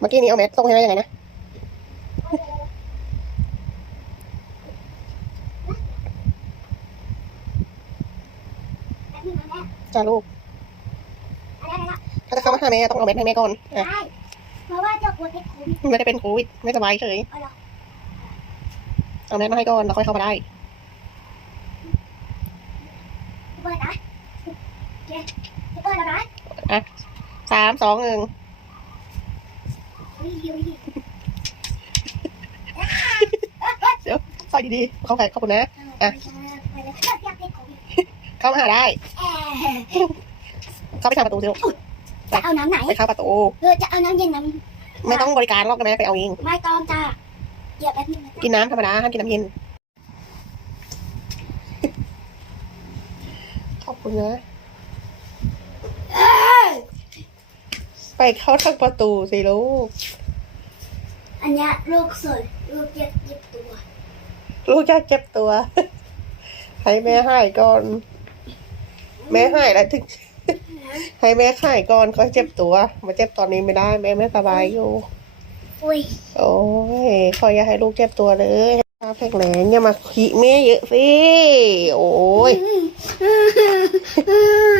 เมื่อกี้นี้เอาแมสส่งให้ได้ยังไงนะแป๊บนึงนะแม่จ้าลูกอะไรนะถ้าจะเข้ามาหาแม่ต้องเอาแมสให้แม่ก่อนอะใช่เพราะว่าเจ้ากลัวติดโควิดไม่ได้เป็นโควิดไม่สบายเฉยเอาเหรอเอาแมสมาให้ก่อนแล้วค่อยเข้ามาได้เปิดนะโอเคจะเปิดแล้วนะสามสองหนึ่ง วิ่งวิ่งวิ่งใส่ดีๆ เข้าไปขอบคุณนะเออไปเลยอยากติดโควิดเข้ามาหาได้แอะเข้าไปทางประตูสิลูกจะเอาน้ำไหนไปเข้าประตูเออจะเอาน้ำเย็นน้ไม่ต้องบริการหรอกนะแม่ไปเอาเองำไม่ต้องจ้าเดี๋ยวแป๊บนึงนะกินน้ำธรรมดาห้ามกินน้ำเย็น ขอบคุณนะ ไปเข้าทางประตูสิลูก อันเนี้ยลูกสวยลูกเจ็บเจ็บตัว ลูกจะเจ็บตัว ให้แม่หายก่อน แม่หายแล้วถึง ให้แม่หายก่อนก็เจ็บตัว มาเจ็บตอนนี้ไม่ได้ แม่ไม่สบายอยู่ อุ้ยโอ้ยขออย่าให้ลูกเจ็บตัวเลยข้าวแข็งแรงอย่ามาขี้แม่เยอะสิ โอ้ย อืม